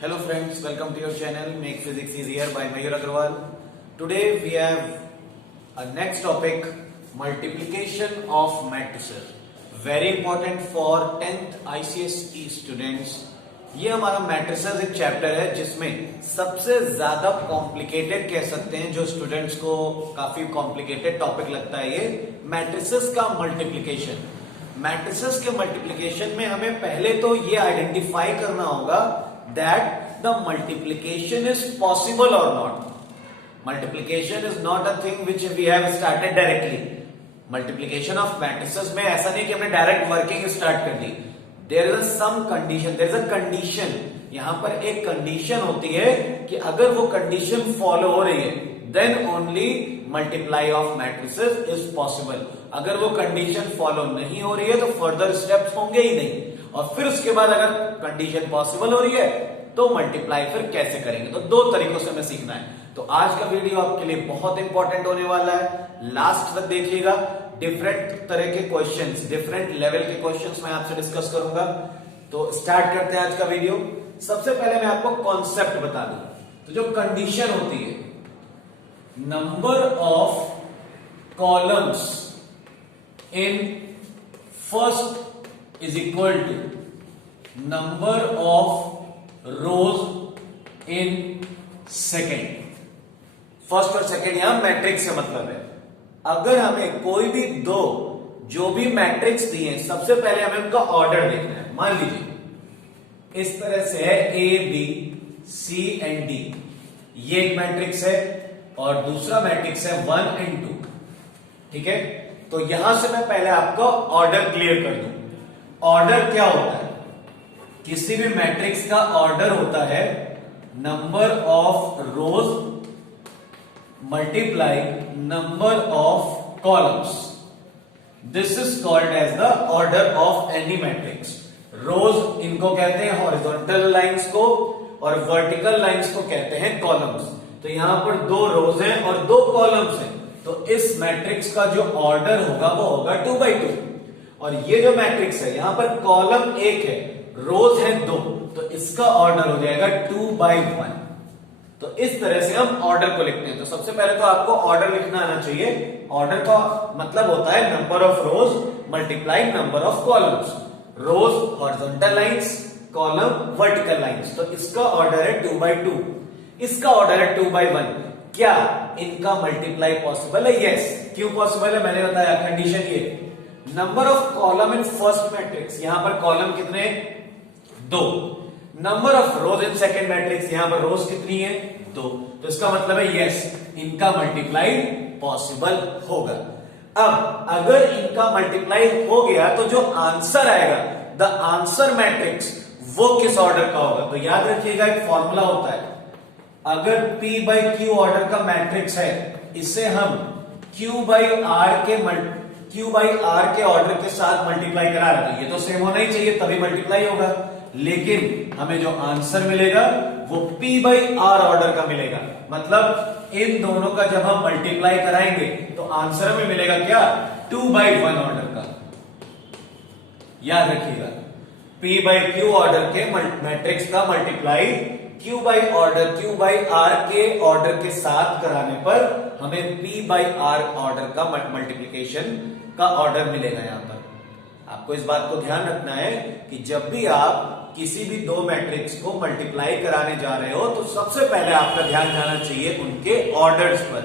Hello friends, welcome to your channel Make Physics Easier by Mayur Agarwal. Today we have a next topic, multiplication of matrices. Very important for 10th ICSE students. ये हमारा matrices एक chapter है जिसमें सबसे ज्यादा complicated कह सकते हैं, जो स्टूडेंट्स को काफी कॉम्प्लिकेटेड टॉपिक लगता है ये मैट्रिसेस का मल्टीप्लिकेशन। मैट्रिसेस के मल्टीप्लिकेशन में हमें पहले तो ये आइडेंटिफाई करना होगा that the multiplication is possible or not. Multiplication is not a thing which we have started directly. Multiplication of matrices में ऐसा नहीं कि हमने डायरेक्ट वर्किंग स्टार्ट कर दी. There is some condition, there is a condition. यहां पर एक condition होती है कि अगर वो कंडीशन फॉलो हो रही है then only multiply of matrices is possible. अगर वो कंडीशन फॉलो नहीं हो रही है तो फर्दर स्टेप्स होंगे ही नहीं, और फिर उसके बाद अगर कंडीशन पॉसिबल हो रही है तो मल्टीप्लाई फिर कैसे करेंगे। तो दो तरीकों से हमें सीखना है। तो आज का वीडियो आपके लिए बहुत इंपॉर्टेंट होने वाला है, लास्ट तक देखिएगा। डिफरेंट तरह के क्वेश्चंस, डिफरेंट लेवल के क्वेश्चंस मैं आपसे डिस्कस करूंगा। तो स्टार्ट करते हैं आज का वीडियो। सबसे पहले मैं आपको कॉन्सेप्ट बता दूं। तो जो कंडीशन होती है, number of columns in first is equal to number of rows in second. First और सेकेंड यहां मैट्रिक्स से मतलब है। अगर हमें कोई भी दो जो भी मैट्रिक्स दिए, सबसे पहले हमें उनका ऑर्डर देखना है। मान लीजिए इस तरह से है A B C and D, ये एक मैट्रिक्स है और दूसरा मैट्रिक्स है 1 एंड 2। ठीक है, तो यहां से मैं पहले आपको ऑर्डर क्लियर कर दूं। ऑर्डर क्या होता है? किसी भी मैट्रिक्स का ऑर्डर होता है number of rows multiply number of columns. This is called as the order of any matrix. Rows इनको कहते हैं हॉरिजॉन्टल लाइंस को, और वर्टिकल लाइंस को कहते हैं कॉलम्स। तो यहां पर दो रोज हैं और दो कॉलम्स हैं, तो इस मैट्रिक्स का जो ऑर्डर होगा वो होगा 2 by 2। और ये जो मैट्रिक्स है यहां पर कॉलम एक है, रोज है 2, तो इसका ऑर्डर हो जाएगा 2 by 1। तो इस तरह से हम ऑर्डर को लिखते हैं। तो सबसे पहले तो आपको ऑर्डर लिखना आना चाहिए। ऑर्डर का मतलब होता है number of rows multiply number of columns. Rows horizontal lines, column vertical lines. तो इसका ऑर्डर है 2 by 2, इसका ऑर्डर है 2 by 1। क्या इनका मल्टीप्लाई पॉसिबल है? यस। क्यों पॉसिबल है? मैंने बताया कंडीशन ये, number of column in first matrix, यहां पर कॉलम कितने हैं? 2। Number of rows in second matrix, यहां पर रोज कितनी है? 2। तो इसका मतलब है यस, इनका मल्टीप्लाई पॉसिबल होगा। अब अगर इनका मल्टीप्लाई हो गया तो जो आंसर आएगा, द आंसर मैट्रिक्स, वो किस ऑर्डर का होगा? तो याद रखिएगा एक फॉर्मूला होता है। अगर P by Q ऑर्डर का मैट्रिक्स है, इसे हम Q by R के ऑर्डर के साथ मल्टीप्लाई करा रहे हैं। ये तो सेम होना ही चाहिए तभी मल्टीप्लाई होगा, लेकिन हमें जो आंसर मिलेगा वो P by R ऑर्डर का मिलेगा। मतलब इन दोनों का जब हम मल्टीप्लाई कराएंगे तो आंसर में मिलेगा क्या? 2 by 1 ऑर्डर का। याद रखिएगा, P by Q ऑर्डर के मैट्रिक्स का मल्टीप्लाई Q by R के ऑर्डर के साथ कराने पर हमें P by R ऑर्डर का मल्टीप्लिकेशन का ऑर्डर मिलेगा। यहां पर आपको इस बात को ध्यान रखना है कि जब भी आप किसी भी दो मैट्रिक्स को मल्टीप्लाई कराने जा रहे हो तो सबसे पहले आपका ध्यान जाना चाहिए उनके ऑर्डर्स पर।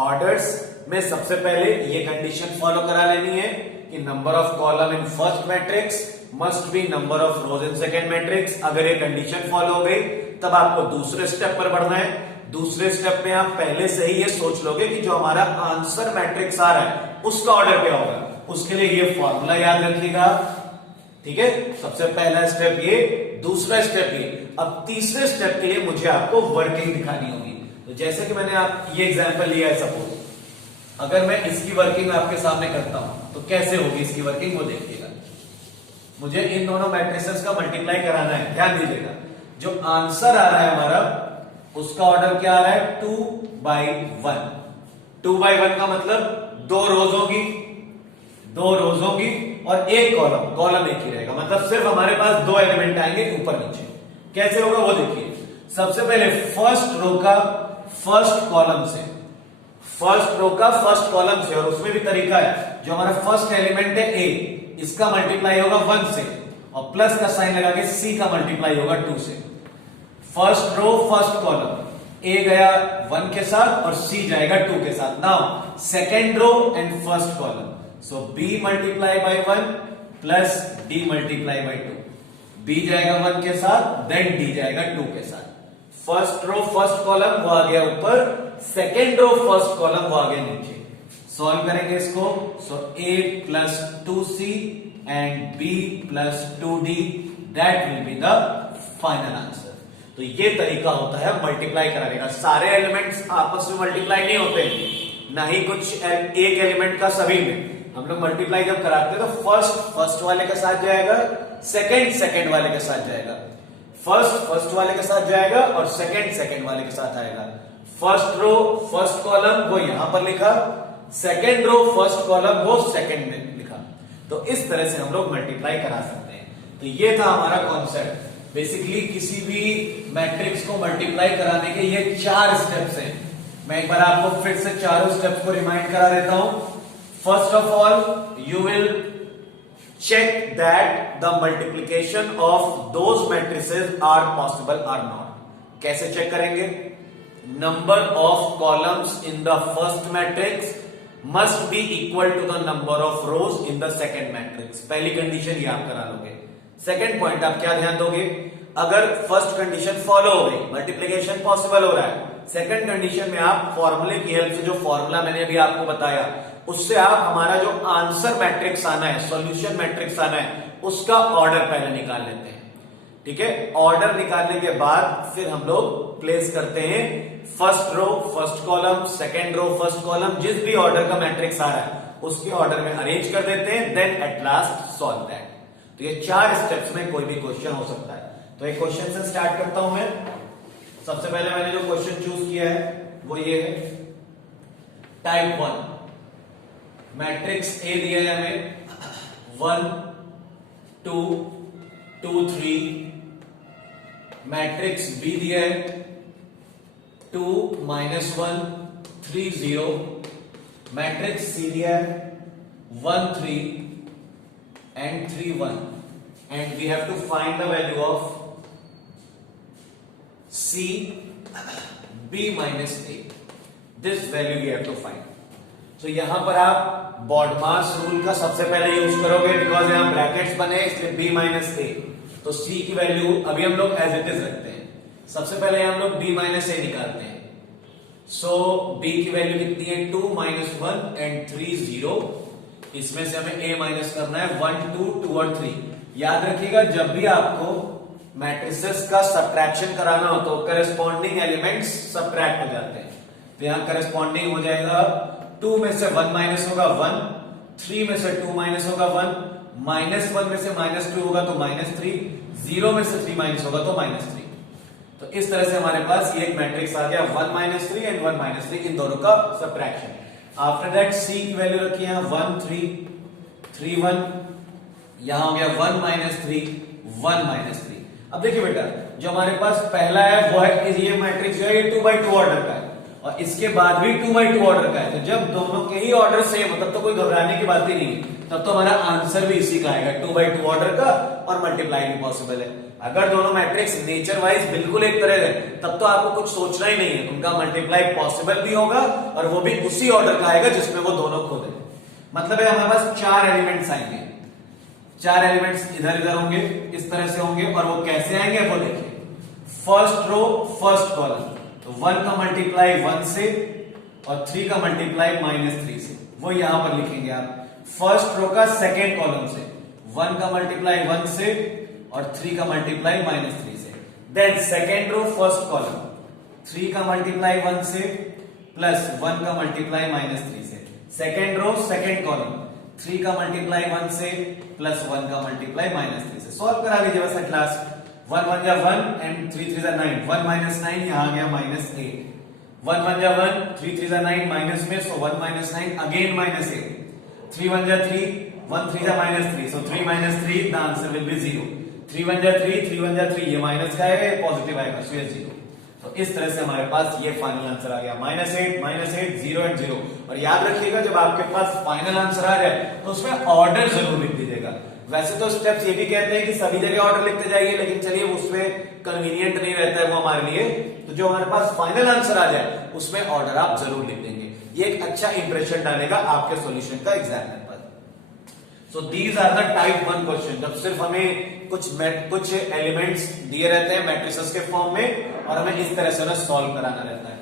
ऑर्डर्स में सबसे पहले ये कंडीशन फॉलो करा लेनी है कि number of column in first matrix must be number of rows in second matrix. अगर ये कंडीशन फॉलो हो गई तब आपको दूसरे स्टेप पर बढ़ना है। दूसरे स्टेप में आप पहले से ही ये सोच लोगे कि जो हमारा आंसर मैट्रिक्स आ रहा है उसका ऑर्डर क्या होगा। उसके लिए ये फॉर्मूला याद रखिएगा। ठीक है, सबसे पहला स्टेप ये, दूसरा स्टेप ये। अब तीसरे स्टेप के लिए मुझे आपको वर्किंग दिखानी होगी। तो जैसे कि मैंने आप ये एग्जांपल लिया है, सपोज अगर मैं इसकी वर्किंग आपके सामने करता हूं तो कैसे होगी इसकी वर्किंग, वो देखिएगा। मुझे इन दोनों मैट्रिसेस का मल्टीप्लाई कराना है। ध्यान दीजिएगा, जो आंसर आ रहा है हमारा उसका ऑर्डर क्या आ रहा है? 2 by 1। 2 by 1 का मतलब दो रोज होगी और एक कॉलम एक ही रहेगा। मतलब सिर्फ हमारे पास दो एलिमेंट आएंगे ऊपर नीचे। कैसे होगा वो देखिए। सबसे पहले फर्स्ट रो का फर्स्ट कॉलम से, फर्स्ट रो का फर्स्ट कॉलम से, और उसमें भी तरीका है, जो हमारा फर्स्ट एलिमेंट है ए, इसका मल्टीप्लाई होगा 1 से, और प्लस का साइन लगा के सी का मल्टीप्लाई होगा 2 से। फर्स्ट रो फर्स्ट कॉलम, ए गया 1 के साथ और सी जाएगा 2 के साथ। Now second row and first column, so B multiply by 1 plus D multiply by 2, B जाएगा 1 के साथ, देन डी जाएगा 2 के साथ। फर्स्ट रो फर्स्ट कॉलम वो आ गया ऊपर, सेकेंड रो फर्स्ट कॉलम वो आ गया नीचे। सॉल्व करेंगे इसको, सो a plus 2c and b plus 2d, that will be the final answer. तो ये तरीका होता है मल्टीप्लाई कराने का। सारे एलिमेंट्स आपस में मल्टीप्लाई नहीं होते, ना ही कुछ एक एलिमेंट का सभी में। हम लोग मल्टीप्लाई जब कराते हैं तो फर्स्ट वाले के साथ जाएगा, सेकेंड वाले के साथ जाएगा, फर्स्ट वाले के साथ जाएगा और सेकेंड वाले के साथ आएगा। फर्स्ट रो फर्स्ट कॉलम वो यहां पर लिखा, सेकेंड रो फर्स्ट कॉलम वो सेकेंड में लिखा। तो इस तरह से हम लोग मल्टीप्लाई करा सकते हैं। तो ये था हमारा कॉन्सेप्ट। बेसिकली किसी भी मैट्रिक्स को मल्टीप्लाई कराने के ये 4 स्टेप्स हैं। मैं एक बार आपको फिर से चारों स्टेप्स को रिमाइंड करा देता हूं। First of all you will check that the multiplication of those matrices are possible or not। कैसे चेक करेंगे? Number of columns in the first matrix must be equal to the number of rows in the second matrix। पहली condition ये आप करा लोगे। Second point आप क्या ध्यान दोगे? अगर फर्स्ट कंडीशन फॉलो हो गई, मल्टीप्लिकेशन पॉसिबल हो रहा है, सेकेंड कंडीशन में आप फॉर्मूले की हेल्प से, जो फॉर्मूला मैंने अभी आपको बताया, उससे आप हमारा जो आंसर मैट्रिक्स आना है, सॉल्यूशन मैट्रिक्स आना है, उसका ऑर्डर पहले निकाल लेते हैं। ठीक है, ऑर्डर निकालने के बाद फिर हम लोग प्लेस करते हैं first row first column, second row first column, जिस भी ऑर्डर का मैट्रिक्स आ रहा है उसके ऑर्डर में अरेंज कर देते हैं, then at last solve that. तो ये 4 स्टेप्स में कोई भी क्वेश्चन हो सकता है। तो एक क्वेश्चन से स्टार्ट करता हूं मैं। सबसे पहले मैंने जो क्वेश्चन चूज किया है वो ये है, टाइप 1 मैट्रिक्स ए दिया है हमें 1 2 2 3, मैट्रिक्स बी दिया है 2 -1 3 0, मैट्रिक्स सी दिया है 1 3 and 3 1, and we have to find the value of C B minus A। this value we have to find। तो यहां पर आप बॉडमास रूल का सबसे पहले यूज करोगे, बिकॉज यहां ब्रैकेट्स बने इसलिए B माइनस ए। तो C की वैल्यू अभी हम लोग एज इट इज रखते हैं। सबसे पहले हम लोग B माइनस ए निकालते हैं। सो B की वैल्यू कितनी है? 2 -1 and 3 0। इसमें से हमें A माइनस करना है 1 2 2 और 3। याद रखिएगा, जब भी आपको मैट्रिसेस का सब्ट्रैक्शन कराना हो तो करस्पॉन्डिंग एलिमेंट्स सब्ट्रैक्ट हो जाते हैं। तो यहां करस्पॉन्डिंग हो जाएगा, 2 में से 1 माइनस होगा 1, 3 में से 2 माइनस होगा 1, -1 में से -2 होगा तो -3, 0 में से 3 माइनस होगा तो -3। तो इस तरह से हमारे पास ये एक मैट्रिक्स आ गया 1 -3 एंड 1 -3, इन दोनों का सब्ट्रैक्शन। आफ्टर दैट सी की वैल्यू रखी है 1 3 3 1, यहां हो गया 1 -3 1 -3। अब देखिए बेटा, जो हमारे पास पहला है वो है, ये मैट्रिक्स जो है ये 2x2 ऑर्डर का है, और इसके बाद भी 2x2 ऑर्डर का है। तो जब दोनों के ही ऑर्डर सेम हो तब तो कोई घबराने की बात ही नहीं, तब तो हमारा आंसर भी इसी का आएगा, 2x2 ऑर्डर का, और मल्टीप्लाई भी पॉसिबल है। अगर दोनों मैट्रिक्स नेचर वाइज बिल्कुल एक तरह है तब तो आपको कुछ सोचना ही नहीं है, उनका मल्टीप्लाई पॉसिबल भी होगा और वो भी उसी ऑर्डर का आएगा जिसमें वो दोनों खुद है। मतलब है हमारे पास 4 एलिमेंट्स आएंगे, 4 एलिमेंट्स इधर इधर होंगे, इस तरह से होंगे, और वो कैसे आएंगे वो देखिए। फर्स्ट रो फर्स्ट कॉलम, तो 1 का मल्टीप्लाई 1 से और 3 का मल्टीप्लाई -3 से, वो यहां पर लिखेंगे आप। फर्स्ट रो का सेकेंड कॉलम से 1 का मल्टीप्लाई 1 से और 3 का मल्टीप्लाई -3 से। Then second row first column, 3 का मल्टीप्लाई 1 से प्लस 1 का मल्टीप्लाई -3 से। सेकेंड रो सेकेंड कॉलम, 3 का मल्टीप्लाई 1 से प्लस 1 का मल्टीप्लाई -3 से। सॉल्व करा लीजिए बस एट लास्ट। 1 1 जा 1 एंड 3 3 जा 9, 1 -9 यहां आ गया -8, 1 1 जा 1, 3 3 जा 9 माइनस में, सो 1 -9 अगेन -8, 3 1 जा 3, 1 3 जा -3, so 3 -3 the answer will be 0, 3 1 जा 3, 3 1 जा 3, ये माइनस का आएगा, ये पॉजिटिव आएगा, सो ये 0। तो इस तरह से हमारे पास ये फाइनल आंसर आ गया -8, 0 एंड 0। और याद रखिएगा जब आपके पास फाइनल आंसर आ जाए तो उसमें ऑर्डर जरूर लिख दीजिएगा। वैसे तो स्टेप्स ये भी कहते हैं कि सभी जगह ऑर्डर लिखते जाइए, लेकिन चलिए उसमें कन्वीनियंट नहीं रहता है वो हमारे लिए, तो जो हमारे पास फाइनल आंसर आ जाए उसमें ऑर्डर आप जरूर लिख देंगे। ये एक अच्छा इंप्रेशन डालेगा आपके सॉल्यूशन का एग्जाम में। So these are the type 1 question, जब सिर्फ हमें कुछ एलिमेंट्स दिए रहते हैं मैट्रिसेस के फॉर्म में और हमें इस तरह से उन्हें सॉल्व कराना रहता है।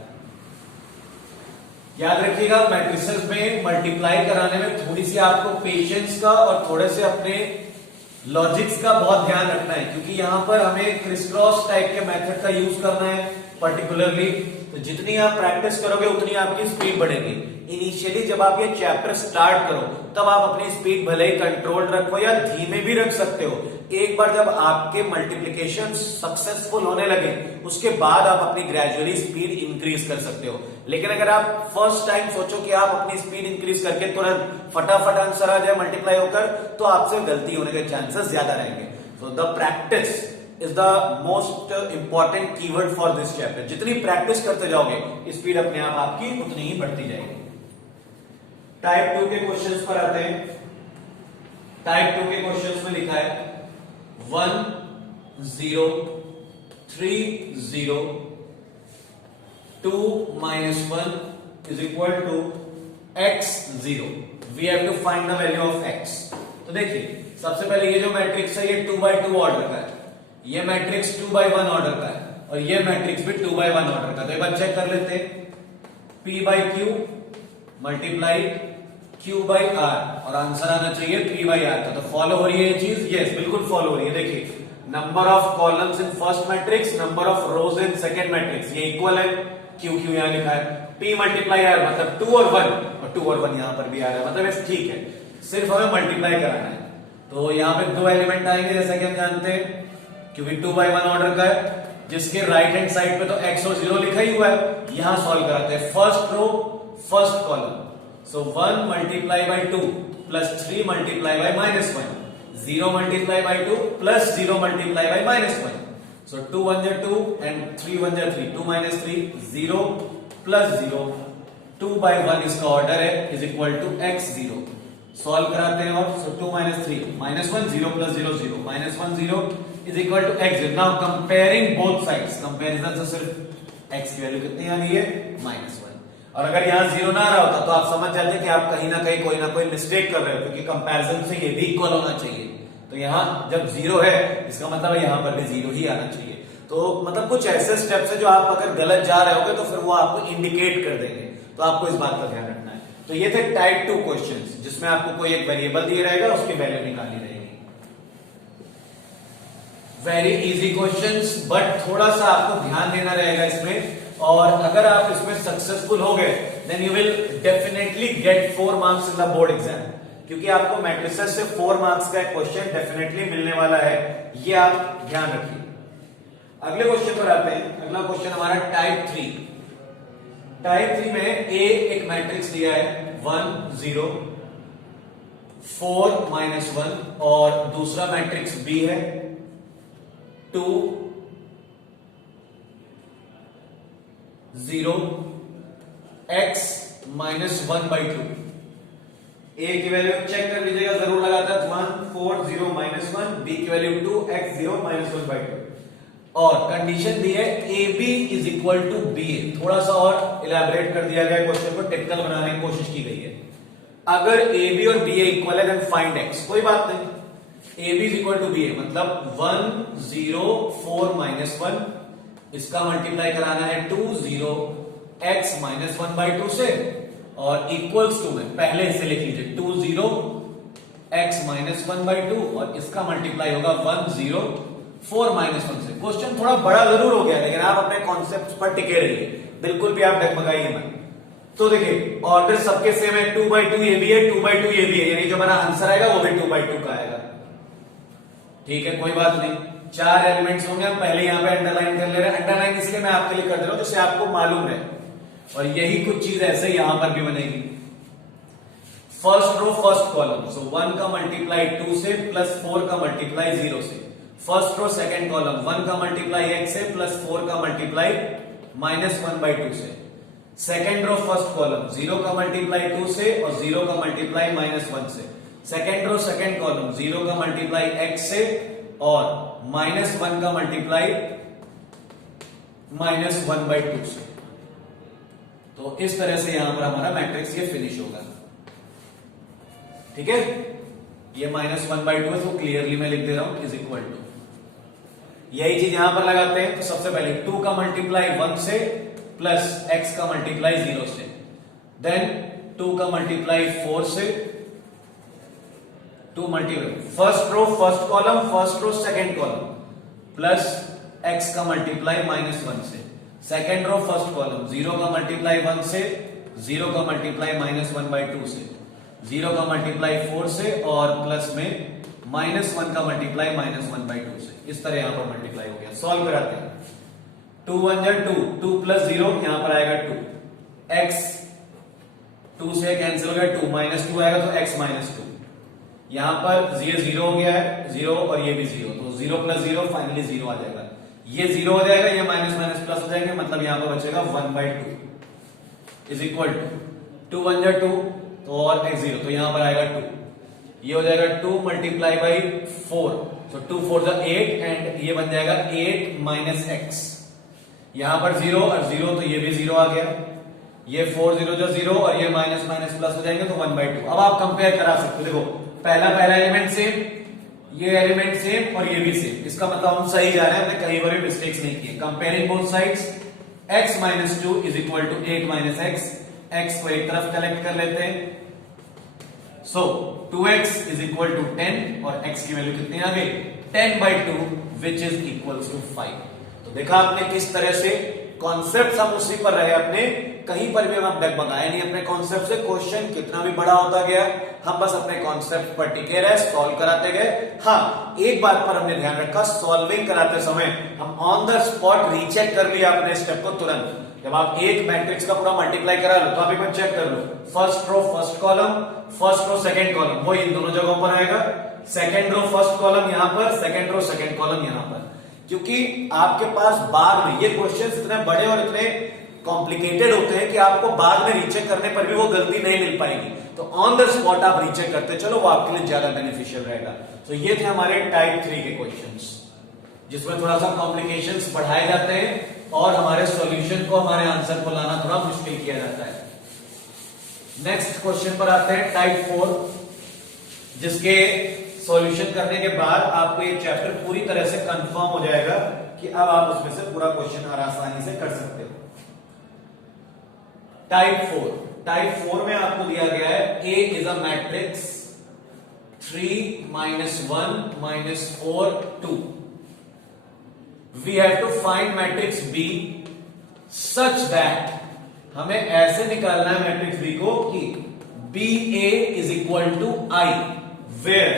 याद रखिएगा मैट्रिसेस में मल्टीप्लाई कराने में थोड़ी सी आपको पेशेंस का और थोड़े से अपने लॉजिक्स का बहुत ध्यान रखना है, क्योंकि यहां पर हमें क्रिस क्रॉस टाइप के मेथड का यूज करना है पर्टिकुलरली। तो जितनी आप प्रैक्टिस करोगे उतनी आपकी स्पीड बढ़ेगी। इनिशियली जब आप ये चैप्टर स्टार्ट करो तब आप अपनी स्पीड भले ही कंट्रोल रखो या धीमे भी रख सकते हो। एक बार जब आपके मल्टीप्लिकेशन सक्सेसफुल होने लगे उसके बाद आप अपनी ग्रेजुअली स्पीड इंक्रीज कर सकते हो। लेकिन अगर आप फर्स्ट टाइम सोचो कि आप अपनी स्पीड इंक्रीज करके तुरंत फटाफट आंसर आ जाए मल्टीप्लाई होकर, तो आपसे गलती होने के चांसेस ज्यादा रहेंगे। So the practice is the most important keyword for this chapter. जितनी प्रैक्टिस करते जाओगे स्पीड अपने आप आपकी उतनी ही बढ़ती जाएगी। टाइप 2 के क्वेश्चंस पर आते हैं। टाइप 2 के क्वेश्चंस में लिखा है 1 0 3 0 2 minus 1 is equal to x 0। We have to find the value of x। तो देखिए सबसे पहले ये जो मैट्रिक्स है ये 2x2 ऑर्डर का है, ये मैट्रिक्स 2x1 ऑर्डर का है और ये मैट्रिक्स भी 2x1 ऑर्डर का। तो एक बार चेक कर लेते हैं, p/q मल्टीप्लाई q/r और आंसर आना चाहिए p/r का। तो फॉलो हो रही है ये चीज? यस, बिल्कुल फॉलो हो रही है। देखिए number of columns in first matrix, number of rows in second matrix, ये इक्वल है। q यहां लिखा है, p मल्टीप्लाई r मतलब 2 और 1 और 2 और 1 यहां पर भी आ रहा है, मतलब ठीक है, सिर्फ हमें मल्टीप्लाई कराना है। तो यहां पे दो एलिमेंट आएंगे जैसा कि हम जानते हैं, क्योंकि 2x1 ऑर्डर का है, जिसके राइट हैंड साइड पे तो x और 0 लिखा ही हुआ है। यहां सॉल्व कराते हैं first row first column. So 1 multiply by 2 plus 3 multiply by -1, 0 multiply by 2 plus 0 multiply by -1। So 2 1 जा 2 एंड 3 1 जा 3, 2 - 3 0 प्लस 0, 2/1 इसका ऑर्डर है is equal to x 0। Solve कराते हैं और so 2 - 3 -1 0 plus 0 0 -1 0 is equal to x 0। Now comparing both sides, comparison से सिर्फ x की वैल्यू कितनी आ रही है? -1। और अगर यहां 0 ना आ रहा होता तो आप समझ जाते कि आप कहीं ना कहीं कोई ना कोई मिस्टेक कर रहे हो, क्योंकि कंपैरिजन से ये भी इक्वल होना चाहिए। तो यहां जब 0 है इसका मतलब है यहां पर भी 0 ही आना चाहिए। तो मतलब कुछ ऐसे स्टेप्स है जो आप अगर गलत जा रहे होगे तो फिर वो आपको इंडिकेट कर देंगे, तो आपको इस बात का ध्यान रखना है। तो ये थे टाइप 2 क्वेश्चंस, जिसमें आपको कोई एक वेरिएबल दिया रहेगा, उसकी वैल्यू निकालनी रहेगी। वेरी इजी क्वेश्चंस, बट थोड़ा सा आपको ध्यान देना रहेगा इसमें, और अगर आप इसमें सक्सेसफुल हो गए then you will definitely get 4 marks in the board exam, क्योंकि आपको मैट्रिसेस से 4 मार्क्स का एक क्वेश्चन डेफिनेटली मिलने वाला है, ये आप ध्यान रखिए। अगले क्वेश्चन पर आते हैं। अगला क्वेश्चन हमारा टाइप 3। टाइप 3 में ए एक मैट्रिक्स दिया है 1 0 4 -1 और दूसरा मैट्रिक्स बी है 2 0 x -1/2। ए की वैल्यू चेक कर लीजिएगा, जरूर लगाता है 1 4 0 -1, बी की वैल्यू 2 x 0 -1/2 और कंडीशन दी है A B is equal to B A. थोड़ा सा और इलैबोरेट कर दिया गया, क्वेश्चन को टिपिकल बनाने की कोशिश की गई है। अगर ए बी और बी ए इक्वल है देन फाइंड एक्स। कोई बात नहीं, A B is equal to B A मतलब 1 0 4 -1, इसका मल्टीप्लाई कराना है 2 0 x -1/2 से, और इक्वल्स टू में पहले इसे लिख लीजिए 2 0 x -1/2 और इसका मल्टीप्लाई होगा 1 0 4 -1 से। क्वेश्चन थोड़ा बड़ा जरूर हो गया, लेकिन आप अपने कॉन्सेप्ट पर टिके रहिए, बिल्कुल भी आप डगमगाइए मत। तो देखिए ऑर्डर सबके सेम है, 2/2 ये भी है, 2/2 ये भी है, यानी जो हमारा आंसर आएगा वो भी 2/2 का आएगा। ठीक है, कोई बात नहीं। 4 एलिमेंट्स होंगे, हम पहले यहां पे अंडरलाइन कर ले रहे हैं। अंडरलाइन इसलिए मैं आपके लिए कर दे रहा हूं जिससे आपको मालूम है, और यही कुछ चीज ऐसे यहां पर भी बनेगी। First row first column, so 1 का मल्टीप्लाई 2 से प्लस 4 का मल्टीप्लाई 0 से। फर्स्ट रो सेकंड कॉलम 1 का मल्टीप्लाई x से प्लस 4 का मल्टीप्लाई -1/2 से। सेकंड रो फर्स्ट कॉलम 0 का मल्टीप्लाई 2 से और 0 का मल्टीप्लाई -1 से। सेकंड रो सेकंड कॉलम 0 का मल्टीप्लाई x से और -1 का मल्टीप्लाई -1/2 से। तो इस तरह से यहां पर हमारा मैट्रिक्स ये फिनिश होगा। ठीक है, ये -1/2 है तो क्लियरली मैं लिख दे रहा हूं इज इक्वल टू, यही चीज यहां पर लगाते हैं। तो सबसे पहले 2 का मल्टीप्लाई 1 से प्लस x का मल्टीप्लाई 0 से, देन 2 का मल्टीप्लाई 4 से, 2 multiply first row first column first row second column plus x का मल्टीप्लाई -1 से। सेकंड रो फर्स्ट कॉलम 0 का मल्टीप्लाई 1 से, 0 का मल्टीप्लाई -1/2 से, 0 का मल्टीप्लाई 4 से और प्लस में -1 का मल्टीप्लाई -1/2 से। इस तरह यहां पर मल्टीप्लाई हो गया। सॉल्व कराते हैं। 2 1 जा 2, 2 प्लस 0 यहां पर आएगा 2, x 2 से कैंसिल हो गया 2, -2 आएगा तो x -2। यहां पर ये 0 हो गया है 0 और ये भी 0, तो 0 प्लस 0 फाइनली 0 आ जाएगा। ये 0 हो जाएगा, ये माइनस माइनस प्लस हो जाएंगे, मतलब यहां पर बचेगा 1/2 इज इक्वल टू 2 1 जा 2 तो और x 0, तो यहां पर आएगा 2, ये हो जाएगा 2 मल्टीप्लाई बाई 4, तो 2 4 जा 8 एंड ये बन जाएगा 8 माइनस x। यहां पर 0 और 0 तो ये भी 0 आ गया, ये 4 0 जो 0 और ये माइनस माइनस प्लस हो जाएंगे तो 1/2। अब आप कंपेयर करा सकते हो, देखो पहला एलिमेंट सेम, ये एलिमेंट सेम और ये भी सेम, इसका मतलब हम सही जा रहे हैं, हमने कहीं पर भी मिस्टेक्स नहीं किए। Comparing both sides, x - 2 is equal to 8 minus x, x को एक तरफ कलेक्ट कर लेते हैं, सो 2x इज इक्वल टू 10 और x की वैल्यू कितनी आ गई 10/2 विच इज इक्वल्स टू 5। तो देखा आपने किस तरह से कॉन्सेप्ट हम उसी पर रहे अपने, कहीं पर भी हम डगमगाए नहीं अपने कॉन्सेप्ट से। क्वेश्चन कितना भी बड़ा होता गया, हम बस अपने कॉन्सेप्ट पर टिके रहे, सॉल्व कराते गए। हाँ, एक बात पर हमने ध्यान रखा, सॉल्विंग कराते समय हम ऑन द स्पॉट रीचेक कर लिया अपने स्टेप को तुरंत। जब आप एक मैट्रिक्स का पूरा मल्टीप्लाई करा लो तो आप एक बार चेक कर लो, first row first column, first row second column, वो इन दोनों जगहों पर आएगा। सेकंड रो फर्स्ट कॉलम यहां पर, सेकंड रो सेकंड कॉलम यहां पर, क्योंकि आपके पास बाद में ये क्वेश्चंस इतने बड़े और इतने कॉम्प्लिकेटेड होते हैं कि आपको बाद में रीचेक करने पर भी वो गलती नहीं मिल पाएगी। तो ऑन द स्पॉट आप रीचेक करते चलो, वो आपके लिए ज्यादा बेनिफिशियल रहेगा। तो ये थे हमारे टाइप 3 के क्वेश्चंस, जिसमें थोड़ा सा कॉम्प्लिकेशंस बढ़ाए जाते हैं और हमारे सॉल्यूशन को, हमारे आंसर को लाना थोड़ा मुश्किल किया जाता है। नेक्स्ट क्वेश्चन पर आते हैं टाइप 4, जिसके सॉल्यूशन करने के बाद आपको ये चैप्टर पूरी तरह से कंफर्म हो जाएगा कि अब आप उसमें से पूरा क्वेश्चन आसानी से कर सकते हो। टाइप 4 में आपको दिया गया है A is a matrix 3 - 1 - 4 2। We have to find matrix B such that, हमें ऐसे निकालना है मैट्रिक्स B को कि BA is equal to I, where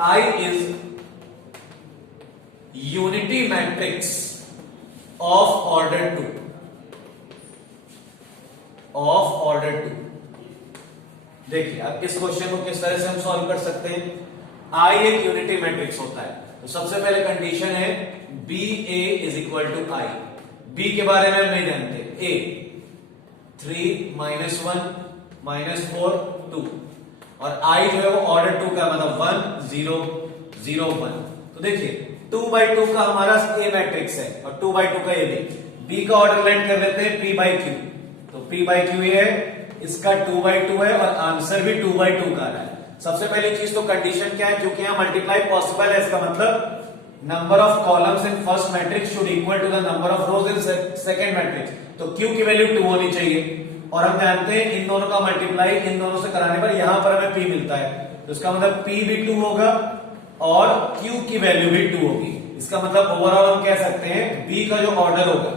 I is unity matrix of order 2, देखिए अब इस क्वेश्चन को किस तरह से हम सॉल्व कर सकते हैं। I एक यूनिटी मैट्रिक्स होता है, तो सबसे पहले कंडीशन है BA is equal to I। B के बारे में हम नहीं जानते, A 3 - 1 - 4 2 और I जो है वो ऑर्डर 2 का, मतलब 1 0 0 1। तो देखिए 2/2 का हमारा A मैट्रिक्स है और 2/2 का A B का ऑर्डर लेट कर लेते हैं P/Q, तो P/Q ये है, इसका 2/2 है और आंसर भी 2/2 का आ रहा है। सबसे पहली चीज तो कंडीशन क्या है, क्योंकि यहां मल्टीप्लाई पॉसिबल है, इसका मतलब number of columns in first matrix should equal to the number of rows in second matrix, तो Q की वैल्यू 2 होनी चाहिए। और हम जानते हैं इन दोनों का मल्टीप्लाई इन दोनों से कराने पर यहां पर हमें P मिलता है, तो इसका मतलब P भी 2 होगा और Q की वैल्यू भी 2 होगी। इसका मतलब ओवरऑल हम कह सकते हैं B का जो ऑर्डर होगा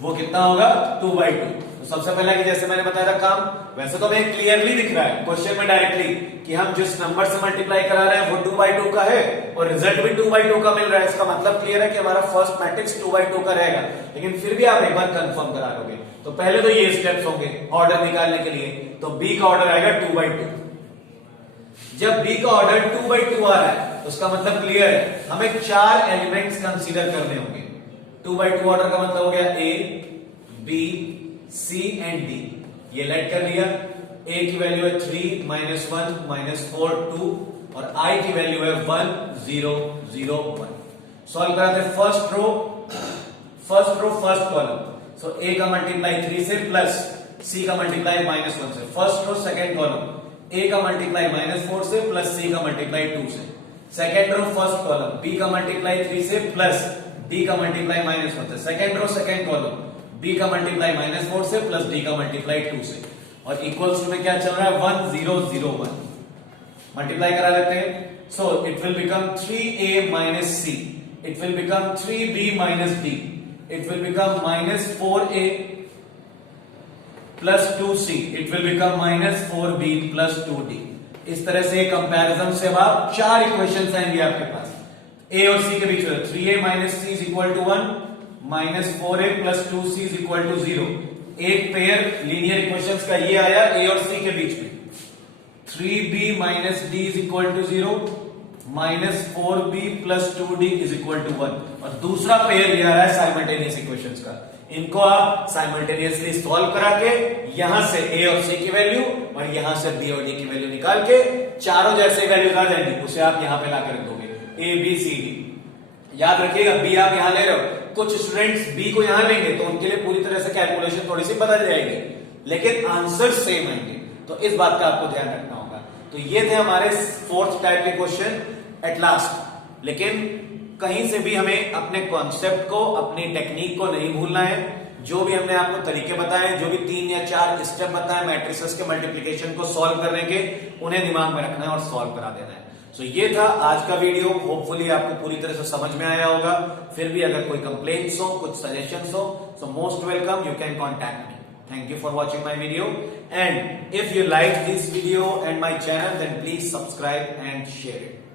वो कितना होगा 2/2। तो सबसे पहले कि जैसे मैंने बताया था काम, वैसे तो हमें क्लियरली दिख रहा है क्वेश्चन में डायरेक्टली कि हम जिस नंबर से मल्टीप्लाई करा रहे हैं वो 2/2 का है और रिजल्ट भी 2/2 का मिल रहा है। इसका मतलब क्लियर है कि हमारा फर्स्ट मैट्रिक्स 2/2 का रहेगा, लेकिन फिर भी आप एक बार कंफर्म करा लोगे। तो पहले तो ये स्टेप्स होंगे ऑर्डर निकालने के लिए, तो B का ऑर्डर आएगा 2/2। जब B का ऑर्डर 2/2 आ रहा है उसका मतलब क्लियर है, हमें 4 एलिमेंट्स कंसीडर करने होंगे। 2x2 ऑर्डर का मतलब हो गया A, B, C and D। ये लेट कर लिया। A की वैल्यू है 3, -1, -4, 2 और I की वैल्यू है 1, 0, 0, 1। सॉल्व कराते हैं first row first column. So A का मल्टीप्लाई 3 से प्लस C का मल्टीप्लाई -1 से। First row second column, A का मल्टीप्लाई -4 से प्लस C का मल्टीप्लाई 2 से। Second row first column, B का मल्टीप्लाई 3 से प्लस D का मल्टीप्लाई -1 से। Second row second column, B का मल्टीप्लाई -4 से प्लस D का मल्टीप्लाई 2 से। और इक्वल्स में क्या चल रहा है 1, 0, 0, 1। मल्टीप्लाई करा लेते हैं। So it will become 3A minus C, it will become 3B minus D, it will become -4A plus 2C, it will become -4B plus 2D। इस तरह से कंपैरिजन से अब आप 4 इक्वेशंस आएंगे आपके पास A और C के बीच में। 3A minus C is equal to 1, -4A plus 2C is equal to 0। एक पेयर लीनियर इक्वेशंस का ये आया A और C के बीच में। 3B minus D is equal to 0, -4B plus 2D is equal to 1। और दूसरा पेयर ये आ रहा है साइमल्टेनियस इक्वेशंस का। इनको आप साइमल्टेनियसली सॉल्व करा के यहां से A और C की वैल्यू और यहां से B और D की वैल्यू निकाल के चारों जैसे वैल्यूज आ जाएंगी, उसे आप यहां पे लाकर रख दोगे A, B, C, D। याद रखिएगा B आप यहां ले रहे हो, कुछ स्टूडेंट्स B को यहां लेंगे तो उनके लिए पूरी तरह से कैलकुलेशन थोड़ी सी बदल जाएगी, लेकिन आंसर सेम आएंगे। तो इस बात का आपको ध्यान रखना होगा। तो ये थे हमारे 4th टाइप के क्वेश्चन एट लास्ट। लेकिन कहीं से भी हमें अपने कॉन्सेप्ट को, अपनी टेक्निक को नहीं भूलना है। जो भी हमने आपको तरीके बताए, जो भी 3 या 4 स्टेप बताए मैट्रिसेस के मल्टीप्लिकेशन को सॉल्व करने के, उन्हें दिमाग में रखना है और सॉल्व करा देना है। सो ये था आज का वीडियो। होपफुली आपको पूरी तरह से समझ में आया होगा। फिर भी अगर कोई कंप्लेंट्स हो, कुछ सजेशंस हो, so most welcome, you can contact me. Thank you for watching my video, and if you like this video and my channel, then please subscribe and share it.